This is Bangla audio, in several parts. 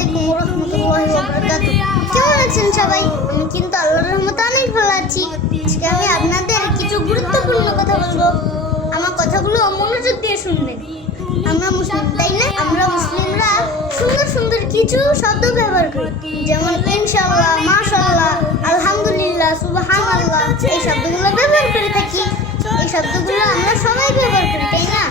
আলাইকুম ওয়া রাহমাতুল্লাহি ওয়া বারাকাতুহু। কেমন আছেন সবাই? আমি কিন্তু আল্লাহর রহমতে অনেক ভালো আছি। আজকে আমি আপনাদের কিছু গুরুত্বপূর্ণ কথা বলবো। আমার কথাগুলো মনোযোগ দিয়ে শুনবেন। আমরা মুসলিম, তাই না? আমরা মুসলিমরা সুন্দর সুন্দর কিছু শব্দ ব্যবহার করি, যেমন ইনশাআল্লাহ, মাশাআল্লাহ, আলহামদুলিল্লাহ, সুবহানাল্লাহ। এই শব্দগুলো ব্যবহার করে থাকি। এই শব্দগুলো আমরা সবাই ব্যবহার করি, তাই না?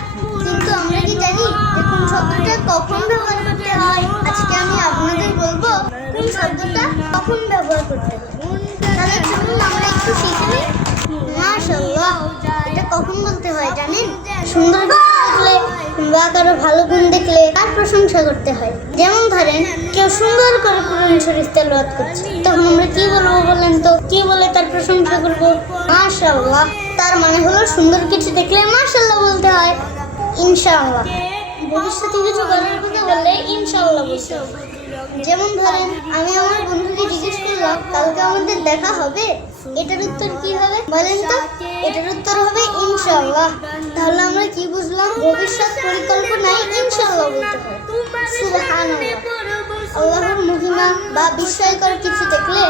কিন্তু আমরা কি জানি কোন শব্দটা কখন ব্যবহার করতে হয়? আজকে আমি আপনাদের বলবো কোন শব্দটা কখন ব্যবহার করতে হয়। তাহলে চলুন আমরা একটু শিখে নিই। মাশাআল্লাহ, এটা কখন বলতে হয় জানেন? সুন্দর দেখলে বা কারো ভালো গুণ দেখলে তার প্রশংসা করতে হয়। যেমন ধরেন কেউ সুন্দর করে কোরআন শরীফ তেলাওয়াত করছে, তখন আমরা কি বলবো বলেন তো? কি বলে তার প্রশংসা করব? মাশাআল্লাহ। তার মানে হলো সুন্দর কিছু দেখলে মাশাআল্লাহ বলতে হয়। ইনশাআল্লাহ, ভবিষ্যতে কিছু করার কথা বললে ইনশাআল্লাহ বলতে হবে। যেমন ধরেন আমি আমার বন্ধুকে জিজ্ঞেস করলাম, কালকে আমাদের দেখা হবে? এটার উত্তর কি হবে বলেন তো? এটার উত্তর হবে ইনশাআল্লাহ। তাহলে আমরা কি বুঝলাম? ভবিষ্যৎ পরিকল্পনায় ইনশাআল্লাহ বলতে হয়। সুবহানাল্লাহ। আল্লাহর মহিমা বা বিস্ময়কর কিছু দেখলে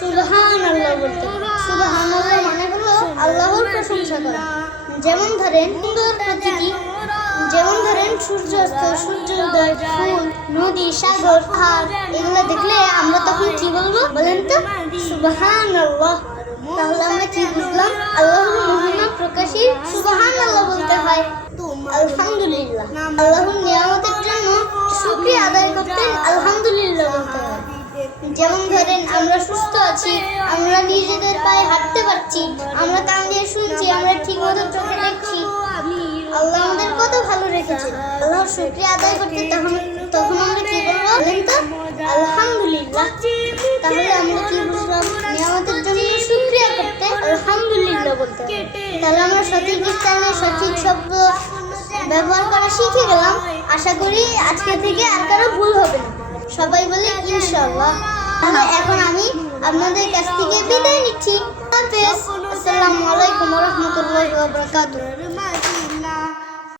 সুবহানাল্লাহ বলতে হয়। সুবহানাল্লাহ মানে হলো আল্লাহর প্রশংসা করা। যেমন ধরেন সুন্দর প্রকৃতি, যেমন ধরেন সূর্যাস্ত, সূর্যোদয়, ফুল, নদী, সাগর, পাহাড়, এগুলো দেখলে আমরা তখন কি বলবো বলেন তো? সুবহানাল্লাহ। তাহলে আমরা কি বুঝলাম? আল্লাহর মহিমা প্রকাশে সুবহানাল্লাহ বলতে হয়। আলহামদুলিল্লাহ, আল্লাহর নিয়ামতের জন্য শুকরিয়া আদায় করতে আলহামদুলিল্লাহ বলতে হয়। যেমন ধরেন আমরা সুস্থ আছি, আমরা নিজেদের পায়ে হাঁটতে পারছি, আমরা কান দিয়ে শুনছি, আমরা ঠিকমতো চোখে দেখছি। আল্লাহ আমাদের কত ভালো রেখেছে। আল্লাহর শুকরিয়া আদায় করতে তখন আমরা কি বলবো বলেন তো? আলহামদুলিল্লাহ। তাহলে আমরা কি বুঝলাম? নিয়ামতের জন্য শুকরিয়া করতে আলহামদুলিল্লাহ বলতে হবে। তাহলে আমরা সঠিক স্থানে সঠিক শব্দ ব্যবহার করা শিখে গেলাম। আশা করি আজকে থেকে আর কারো ভুল হবে না। সবাই বলে ইনশাআল্লাহ। তাহলে এখন আমি আপনাদের কাছ থেকে বিদায় নিচ্ছি। হাফেজ। আসসালামু আলাইকুম ওয়া রাহমাতুল্লাহি ওয়া বারাকাতুহু।